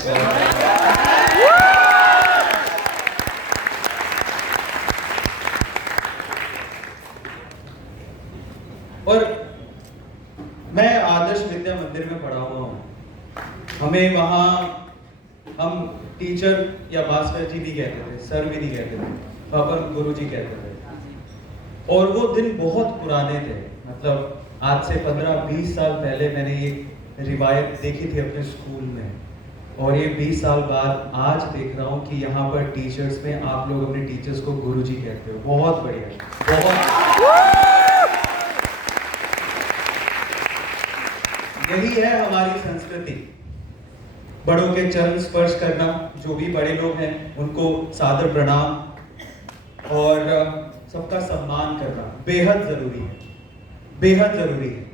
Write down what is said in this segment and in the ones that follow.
और मैं आदर्श विद्या मंदिर में पढ़ा हुआ हूँ। हमें वहाँ हम टीचर या भास्कर जी नहीं कहते थे, सर भी नहीं कहते थे, अपन गुरु जी कहते थे। और वो दिन बहुत पुराने थे, मतलब आज से 15-20 साल पहले मैंने ये रिवायत देखी थी अपने स्कूल में, और ये 20 साल बाद आज देख रहा हूँ कि यहाँ पर टीचर्स में आप लोग अपने टीचर्स को गुरु जी कहते हो। बहुत बढ़िया, बहुत। यही है हमारी संस्कृति, बड़ों के चरण स्पर्श करना, जो भी बड़े लोग हैं उनको सादर प्रणाम और सबका सम्मान करना बेहद जरूरी है, बेहद जरूरी है।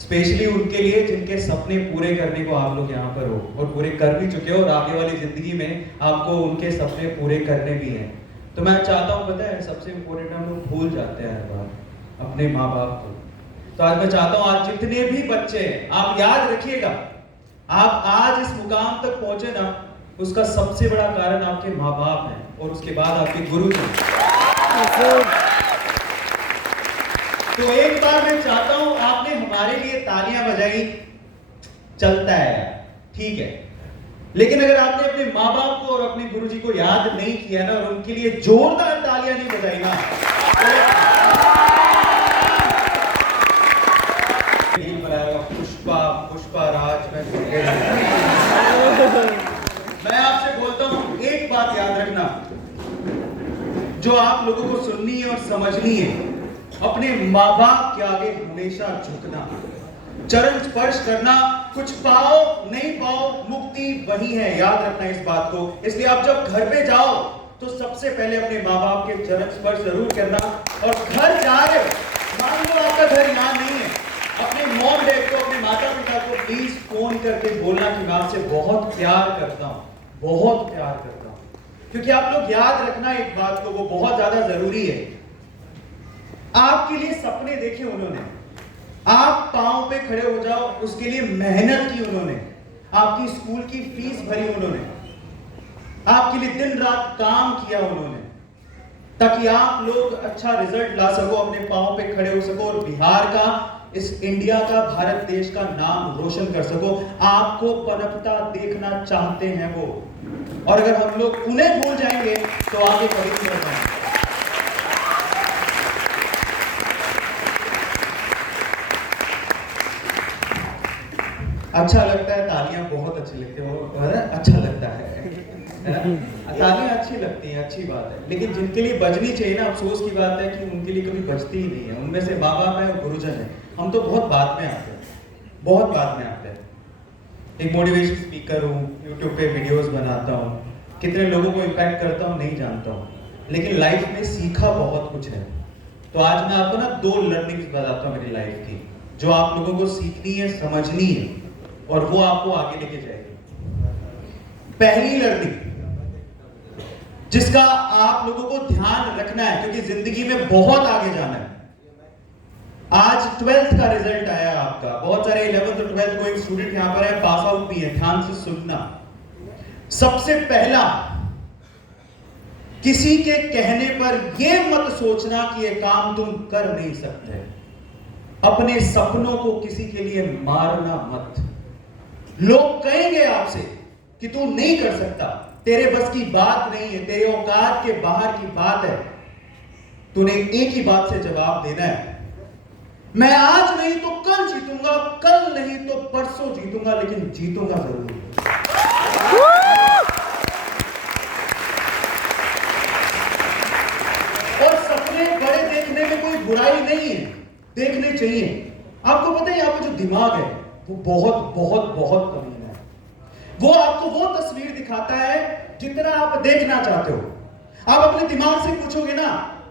स्पेशली उनके लिए जिनके सपने पूरे करने को आप लोग यहाँ पर हो और पूरे कर भी चुके हो, और आगे वाली जिंदगी में आपको उनके सपने पूरे करने भी हैं। तो मैं चाहता हूँ, पता है सबसे इम्पोर्टेंट हम लोग भूल जाते हैं हर बार अपने माँ बाप को। तो आज मैं चाहता हूँ आज जितने भी बच्चे हैं, आप याद रखिएगा, आप आज इस मुकाम तक पहुंचे ना, उसका सबसे बड़ा कारण आपके माँ बाप हैं और उसके बाद आपके गुरु जी। तो एक बार मैं चाहता हूं आपने हमारे लिए तालियां बजाई, चलता है ठीक है, लेकिन अगर आपने अपने माँ बाप को और अपने गुरु जी को याद नहीं किया ना और उनके लिए जोरदार तालियां नहीं बजाई ना, पुष्पा पुष्पा राज में मैं आपसे बोलता हूं एक बात याद रखना, जो आप लोगों को सुननी है और समझनी है, अपने माँ बाप के आगे हमेशा झुकना, चरण स्पर्श करना, कुछ पाओ नहीं पाओ मुक्ति वही है, याद रखना इस बात को। इसलिए आप जब घर पे जाओ तो सबसे पहले अपने माँ बाप के चरण स्पर्श जरूर करना, और घर जा रहे हो, मान लो आपका घर यहाँ नहीं है, अपने मॉम डैड को, अपने माता पिता को प्लीज फोन करके बोलना कि मैं आपसे बहुत प्यार करता हूँ, बहुत प्यार करता हूँ। क्योंकि आप लोग याद रखना एक बात को, वो बहुत ज्यादा जरूरी है। आपके लिए सपने देखे उन्होंने, आप पांव पे खड़े हो जाओ उसके लिए मेहनत की उन्होंने, आपकी स्कूल की फीस भरी उन्होंने, आपके लिए दिन रात काम किया उन्होंने, ताकि आप लोग अच्छा रिजल्ट ला सको, अपने पांव पे खड़े हो सको और बिहार का, इस इंडिया का, भारत देश का नाम रोशन कर सको। आपको पनपता देखना चाहते हैं वो, और अगर हम लोग उन्हें भूल जाएंगे तो आगे कभी नहीं बढ़ पाएंगे। अच्छा लगता है, तालियां बहुत अच्छी लगती है, अच्छा लगता है तालियां अच्छी लगती हैं, अच्छी बात है, लेकिन जिनके लिए बजनी चाहिए ना, अफसोस की बात है कि उनके लिए कभी बजती ही नहीं है। उनमें से माँ बाप है और गुरुजन है, हम तो बहुत बाद में आते हैं, बहुत बाद में आते हैं। एक मोटिवेशन स्पीकर हूँ, यूट्यूब पे वीडियोस बनाता हूँ, कितने लोगों को इम्पैक्ट करता हूँ नहीं जानता हूँ, लेकिन लाइफ में सीखा बहुत कुछ है। तो आज मैं आपको ना 2 लर्निंग्स बताता हूँ मेरी लाइफ की, जो आप लोगों को सीखनी है, समझनी है, और वो आपको आगे लेके जाएगी। पहली लर्निंग जिसका आप लोगों को ध्यान रखना है, क्योंकि जिंदगी में बहुत आगे जाना है। आज 12th का रिजल्ट आया आपका, बहुत सारे 11th और 12th गोइंग स्टूडेंट यहां पर है, पास आउट भी है, ध्यान से सुनना। सबसे पहला, किसी के कहने पर यह मत सोचना कि यह काम तुम कर नहीं सकते। अपने सपनों को किसी के लिए मारना मत। लोग कहेंगे आपसे कि तू नहीं कर सकता, तेरे बस की बात नहीं है, तेरे औकात के बाहर की बात है। तूने एक ही बात से जवाब देना है, मैं आज नहीं तो कल जीतूंगा, कल नहीं तो परसों जीतूंगा, लेकिन जीतूंगा जरूर। और सपने बड़े देखने में कोई बुराई नहीं है, देखने चाहिए। आपको पता है आपका जो दिमाग है वो बहुत बहुत बहुत कमीना है। वो आपको वो तस्वीर दिखाता है जितना आप देखना चाहते हो। आप अपने दिमाग से पूछोगे ना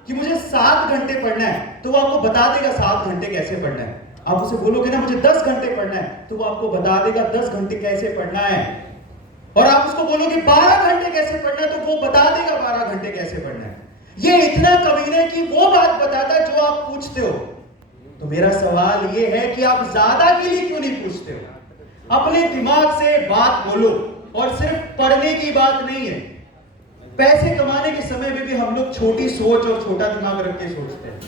कि मुझे 7 घंटे पढ़ना है, तो वो आपको बता देगा 7 घंटे कैसे पढ़ना है। आप उसे बोलोगे ना मुझे 10 घंटे पढ़ना है, तो वो आपको बता देगा 10 घंटे कैसे पढ़ना है। और आप उसको बोलोगे 12 घंटे कैसे पढ़ना है, तो वो बता देगा 12 घंटे कैसे पढ़ना है। ये इतना कमीना है कि वो बात बताता है जो आप पूछते हो। तो मेरा सवाल ये है कि आप ज्यादा के लिए क्यों नहीं पूछते हो? अपने दिमाग से बात बोलो, और सिर्फ पढ़ने की बात नहीं है, पैसे कमाने के समय में भी हम लोग छोटी सोच और छोटा दिमाग रख के सोचते हैं।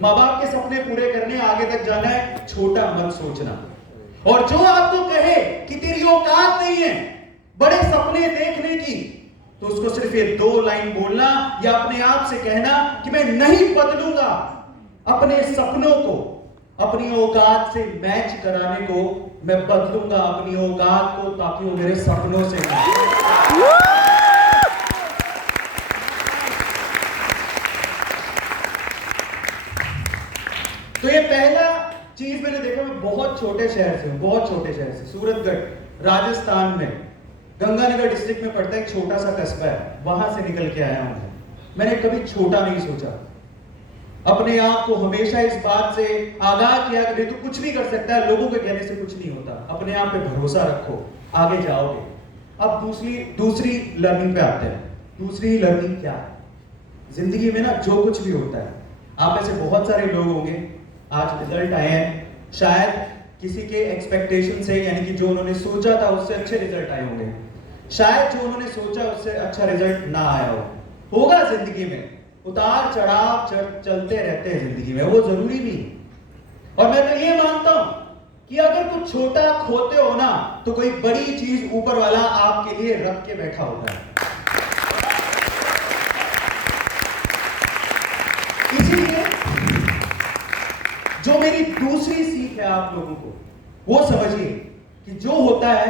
माँ बाप के सपने पूरे करने, आगे तक जाना है, छोटा मत सोचना। और जो आपको कहे कि तेरी औकात नहीं है बड़े सपने देखने की, तो उसको सिर्फ ये 2 लाइन बोलना या अपने आप से कहना कि मैं नहीं बदलूंगा अपने सपनों को, अपनी औकात से मैच कराने को मैं बदलूंगा अपनी औकात को, ताकि वो मेरे सपनों से तो ये पहला चीज मैंने देखा। मैं बहुत छोटे शहर से हूं, बहुत छोटे शहर से, सूरतगढ़ राजस्थान में गंगानगर डिस्ट्रिक्ट में पड़ता है, एक छोटा सा कस्बा है, वहां से निकल के आया हूं। मैंने कभी छोटा नहीं सोचा, अपने आप को हमेशा इस बात से आगाह किया कि तू कुछ भी कर सकता है, लोगों के कहने से कुछ नहीं होता, अपने आप पे भरोसा रखो, आगे जाओगे। अब दूसरी लर्निंग पे आते हैं। दूसरी लर्निंग क्या है? जिंदगी में ना जो कुछ भी होता है, आप ऐसे बहुत सारे लोग होंगे, आज रिजल्ट आए हैं, शायद किसी के एक्सपेक्टेशन से, यानी कि जो उन्होंने सोचा था उससे अच्छे रिजल्ट आए होंगे, शायद जो उन्होंने सोचा उससे अच्छा रिजल्ट ना आया होगा। जिंदगी में उतार चढ़ाव चलते रहते हैं जिंदगी में, वो जरूरी नहीं। और मैं तो ये मानता हूं कि अगर कुछ छोटा खोते हो ना, तो कोई बड़ी चीज ऊपर वाला आपके लिए रख के बैठा होता है। इसीलिए जो मेरी दूसरी सीख है आप लोगों को, वो समझिए कि जो होता है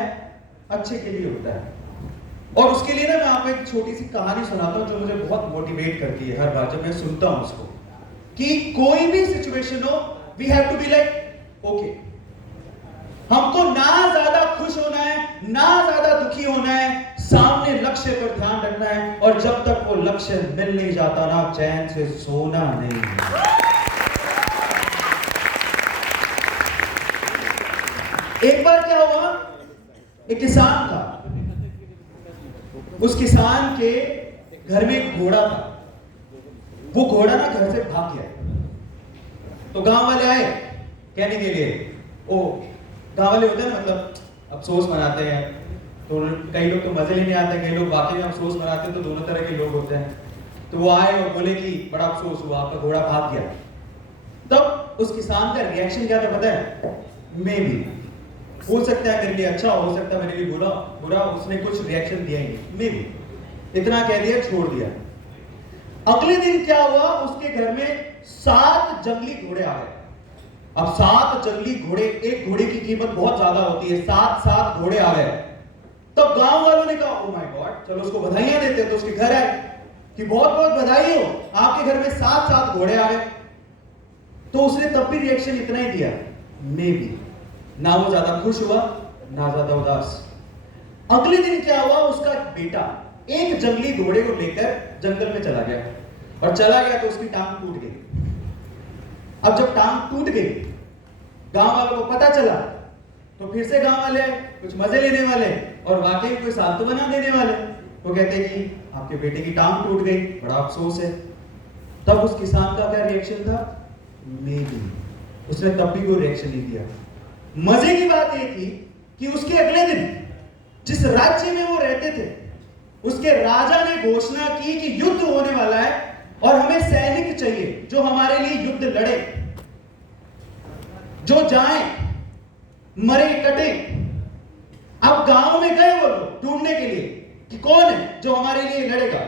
अच्छे के लिए होता है। और उसके लिए ना मैं आपको एक छोटी सी कहानी सुनाता हूं जो मुझे बहुत मोटिवेट करती है हर बार जब मैं सुनता हूं उसको, कि कोई भी सिचुएशन हो, we have to be like okay. हमको ना ज्यादा खुश होना है, ना ज्यादा दुखी होना है, सामने लक्ष्य पर ध्यान रखना है, और जब तक वो लक्ष्य मिल नहीं जाता ना, चैन से सोना नहीं है। एक बार क्या हुआ, एक किसान था, उस किसान के घर में एक घोड़ा था। वो घोड़ा ना घर से भाग गया, तो गांव वाले आए कहने के लिए, ओ गांव वाले होते हैं मतलब अफसोस मनाते हैं, तो कई लोग तो मजे लेने आते हैं, कई लोग वाकई में अफसोस मनाते हैं, तो दोनों तरह के लोग होते हैं। तो वो आए और बोले कि बड़ा अफसोस हुआ, आपका घोड़ा भाग गया। तब उस किसान का रिएक्शन क्या था पता है? मे बी, हो सकता है मेरे लिए अच्छा, हो सकता है मेरे लिए बुरा, उसने कुछ रिएक्शन दिया ही नहीं, मे बी इतना कह दिया, छोड़ दिया। अगले दिन क्या हुआ, उसके घर में 7 जंगली घोड़े आ गए। अब 7 जंगली घोड़े, एक घोड़े की कीमत बहुत ज्यादा होती है, 7 घोड़े आ गए। तब गांव वालों ने कहा, ओ माय गॉड, चलो उसको बधाइयां देते हैं। तो उसके घर आए कि बहुत बहुत बधाई हो, आपके घर में 7 घोड़े आ गए। तो उसने तब भी रिएक्शन इतना ही दिया, मे बी, ना वो ज्यादा खुश हुआ ना ज्यादा उदास। अगले दिन क्या हुआ, उसका बेटा एक जंगली घोड़े को लेकर जंगल में चला गया, और चला गया तो उसकी टांग टूट गई। अब जब टांग टूट गई, गांव वालों को पता चला, तो फिर से गांव वाले कुछ मजे लेने वाले, और वाकई कोई सांत्वना देने वाले। वो कहते हैं कि आपके बेटे की टांग टूट गई, बड़ा अफसोस है। तब उस किसान का क्या रिएक्शन था? मे बी, उसने तब भी कोई रिएक्शन नहीं दिया। मजे की बात यह थी कि उसके अगले दिन जिस राज्य में वो रहते थे, उसके राजा ने घोषणा की कि युद्ध होने वाला है और हमें सैनिक चाहिए जो हमारे लिए युद्ध लड़े, जो जाएं, मरे कटे। अब गांव में गए वो लोग ढूंढने के लिए कि कौन है जो हमारे लिए लड़ेगा।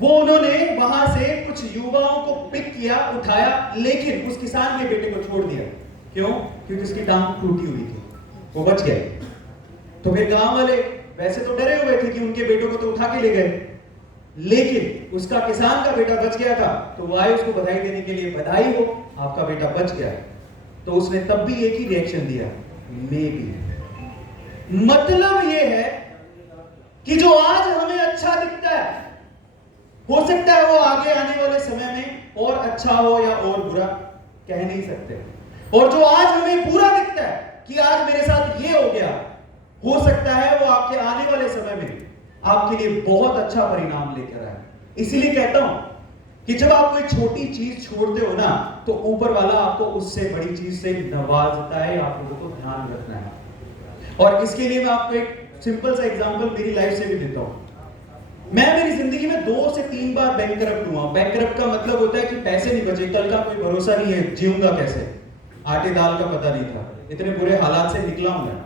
वो उन्होंने वहां से कुछ युवाओं को पिक किया, उठाया, लेकिन उस किसान के बेटे को छोड़ दिया। क्यों? क्योंकि उसकी टांग टूटी हुई थी, वो बच गए। तो फिर गांव वाले वैसे तो डरे हुए थे कि उनके बेटों को तो उठा के ले गए, लेकिन उसका किसान का बेटा बच गया था, तो वो आए उसको बधाई देने के लिए, बधाई हो, आपका बेटा बच गया। तो उसने तब भी एक ही रिएक्शन दिया, मे बी। मतलब ये है कि जो आज हमें अच्छा दिखता है, हो सकता है वो आगे आने वाले समय में और अच्छा हो या और बुरा, कह नहीं सकते। और जो आज हमें बुरा दिखता है कि आज मेरे साथ ये हो गया, हो सकता है वो आपके आने वाले समय में आपके लिए बहुत अच्छा परिणाम लेकर आए। इसीलिए कहता हूं कि जब आप कोई छोटी चीज छोड़ते हो ना, तो ऊपर वाला आपको उससे बड़ी चीज से नवाजता है, आप लोगों को ध्यान रखना है। और इसके लिए मैं आपको एक सिंपल सा एग्जांपल मेरी लाइफ से भी देता हूं। मैं मेरी जिंदगी में 2 से 3 बार बैंकरप्ट हुआ। बैंकरप्ट का मतलब होता है कि पैसे नहीं बचे, कल का कोई भरोसा नहीं है, जीऊंगा कैसे, आटे दाल का पता नहीं था, इतने बुरे हालात से निकला हूं मैं।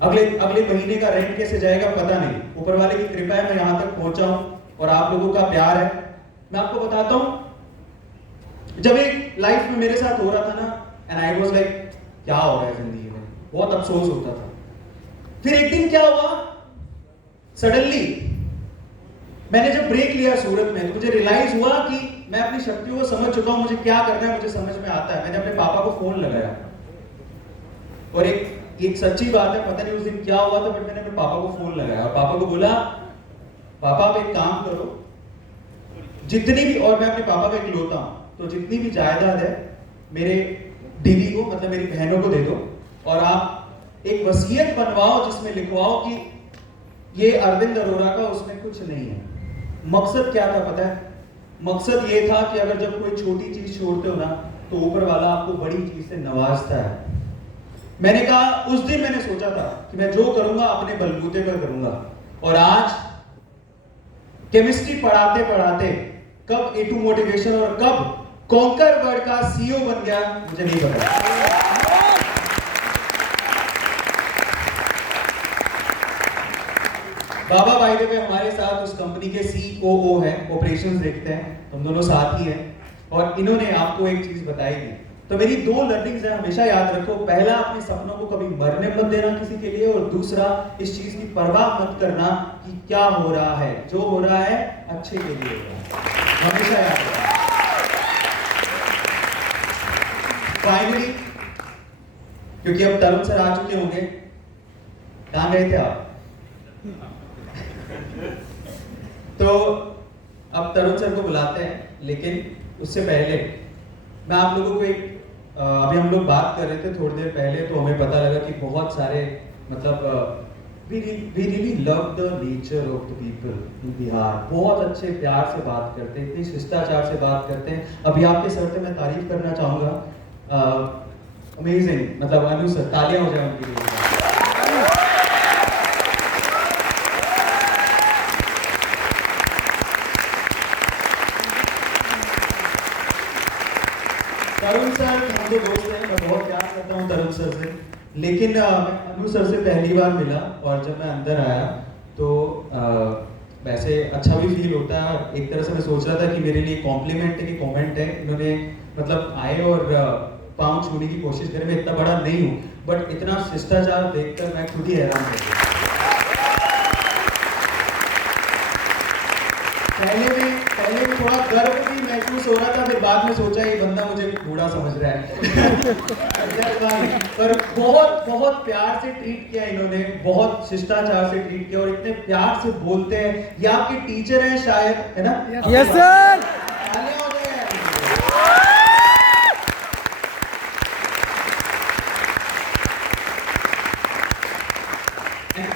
अगले महीने का रेंट कैसे जाएगा पता नहीं। ऊपर वाले की कृपा है मैं यहां तक पहुंचा हूं और आप लोगों का प्यार है। मैं आपको बताता हूं, जब एक लाइफ में मेरे साथ हो रहा था ना, एंड आई वाज लाइक क्या हो रहा है जिंदगी में, बहुत अफसोस होता था। फिर एक दिन क्या हुआ, सडनली मैंने जब ब्रेक लिया सूरत में, तो मुझे रियलाइज हुआ कि मैं अपनी शक्तियों को समझ चुका हूं, मुझे क्या करना है मुझे समझ में आता है। मैंने अपने पापा को फोन लगाया और एक सच्ची बात है, पता नहीं उस दिन क्या हुआ था, बट मैंने अपने पापा को फोन लगाया और पापा को बोला, पापा आप एक काम करो, जितनी भी, और मैं अपने पापा का इकलौता हूं, तो जितनी भी जायदाद है मेरे दीदी को, मतलब मेरी बहनों को दे दो, और आप एक वसीयत बनवाओ जिसमें लिखवाओ कि ये अरविंद अरोड़ा का, उसमें कुछ नहीं है। मकसद क्या था पता है? मकसद ये था कि अगर जब कोई छोटी चीज छोड़ते हो ना, तो ऊपर वाला आपको बड़ी चीज से नवाजता है। मैंने कहा, उस दिन मैंने सोचा था कि मैं जो करूंगा अपने बलबूते पर करूंगा, और आज केमिस्ट्री पढ़ाते पढ़ाते कब A2 मोटिवेशन और कब कॉन्कर वर्ड का CEO बन गया मुझे नहीं पता। बाबा बाय द वे हमारे साथ उस कंपनी के COO हैं, ऑपरेशंस देखते हैं, हम दोनों साथ ही हैं, और इन्होंने आपको एक चीज बताई थी। तो मेरी 2 लर्निंग्स हैं, हमेशा याद रखो। पहला, अपने सपनों को कभी मरने मत देना किसी के लिए, और दूसरा, इस चीज की परवाह मत करना कि क्या हो रहा है, जो हो रहा है अच्छे के लिए हो रहा है, हमेशा याद रखना। फाइनली, क्योंकि अब तरुण सर आ चुके होंगे, कहां गए थे आप? तो अब तरुण सर को बुलाते हैं, लेकिन उससे पहले मैं आप लोगों को एक, अभी हम लोग बात कर रहे थे थोड़ी देर पहले, तो हमें पता लगा कि बहुत सारे, मतलब we really love the nature of the people in Bihar. बहुत अच्छे प्यार से बात करते हैं, इतनी शिष्टाचार से बात करते हैं। अभी आपके सर से मैं तारीफ करना चाहूंगा, अमेजिंग, मतलब अनु सर, तालियां हो जाए उनके लिए। तरुण सर, हम दो दोस्त हैं, मैं बहुत प्यार करता हूँ तरुण सर से, लेकिन मैं अनु सर से पहली बार मिला, और जब मैं अंदर आया तो वैसे अच्छा भी फील होता है। एक तरह से मैं सोच रहा था कि मेरे लिए कॉम्प्लीमेंट है कि कमेंट है। इन्होंने मतलब आए और पाँव छूने की कोशिश करे। मैं इतना बड़ा नहीं हूँ, बट इतना शिष्टाचार देखकर मैं खुद ही हैरान हो गया। पहले में थोड़ा गर्व भी महसूस हो रहा था, फिर बाद में सोचा ये बंदा मुझे बूढ़ा समझ रहा है। पर बहुत बहुत प्यार से ट्रीट किया इन्होंने, बहुत शिष्टाचार से ट्रीट किया, और इतने प्यार से बोलते हैं। ये आपके टीचर हैं शायद, है ना? Yes sir.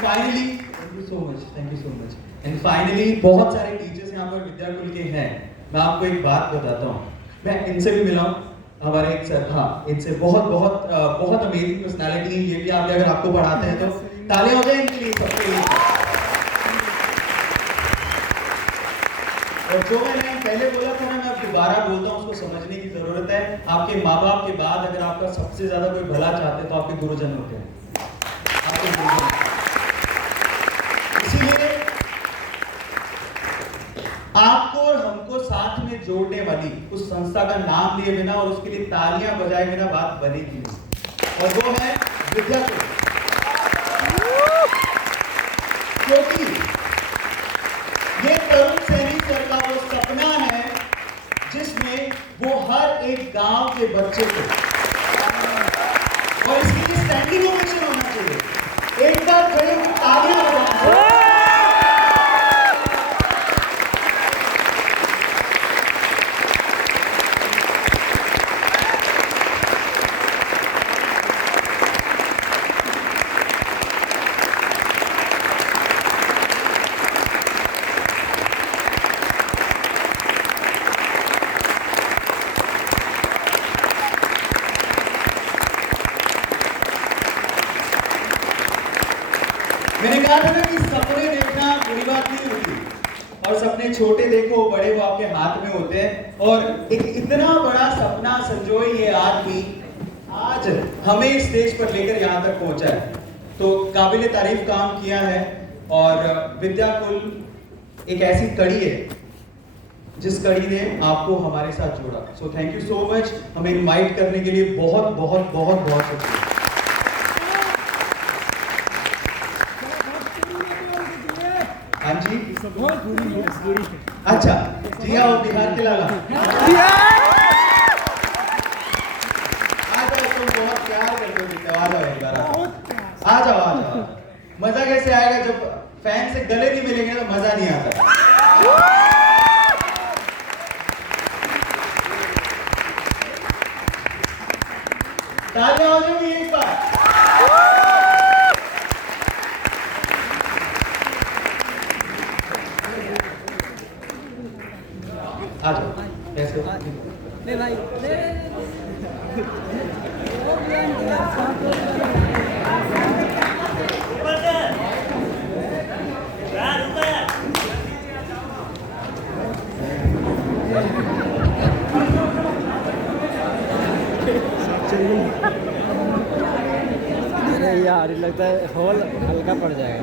Finally, thank you so much. And finally बहुत सारे टीचर्स यहाँ पर विद्याकुल के हैं। मैं आपको एक बात बताता हूँ, मैं इनसे भी मिला हूँ, हमारे एक सर, हाँ, इनसे बहुत बहुत बहुत अमेजिंग पर्सनालिटी है ये भी। आप अगर आपको पढ़ाते हैं तो तालियां हो जाए इनके लिए, सबके लिए। और जो मैंने पहले बोला था ना, मैं दोबारा बोलता हूँ, उसको समझने की जरूरत है। आपके माँ बाप के बाद अगर आपका सबसे ज्यादा कोई भला चाहते हैं तो आपके गुरुजन होते हैं, आपके गुरुजन। इसीलिए आपको और हमको साथ में जोड़ने वाली उस संस्था का नाम लिए बिना और उसके लिए तालियां बजाए बिना बात बनेगी नहीं, और वो है विद्याकुल। क्योंकि ये तरुण सैनी सर का वो सपना है जिसमें वो हर एक गांव के बच्चे को, और इसके लिए स्टैंडिंग ओवेशन होना चाहिए। एक बार खड़े होकर तालियां बजाएं। है ना कि सपने देखना बुरी बात नहीं होती, और सपने छोटे देखो बड़े वो आपके हाथ में होते हैं। और एक इतना बड़ा सपना संजोए ये आदमी आज हमें इस स्टेज पर लेकर यहाँ तक पहुंचा है, तो काबिल तारीफ काम किया है। और विद्याकुल एक ऐसी कड़ी है जिस कड़ी ने आपको हमारे साथ जोड़ा। So thank you so much, हमें इनवाइट करने के लिए बहुत बहुत बहुत बहुत शुक्रिया। हाँ जी, अच्छा जी हाँ, वो बिहार के लाला। आ जाओ, तुम बहुत प्यार करते हो, आ जाओ एक बार, आ जाओ आ जाओ। मजा कैसे आएगा जब फैन से गले नहीं मिलेंगे तो मजा नहीं आता। तालियां हो जाएंगी एक बार। आ जाओ, कैसे हो? ले भाई ले अरे यार लगता है हॉल हल्का पड़ जाएगा।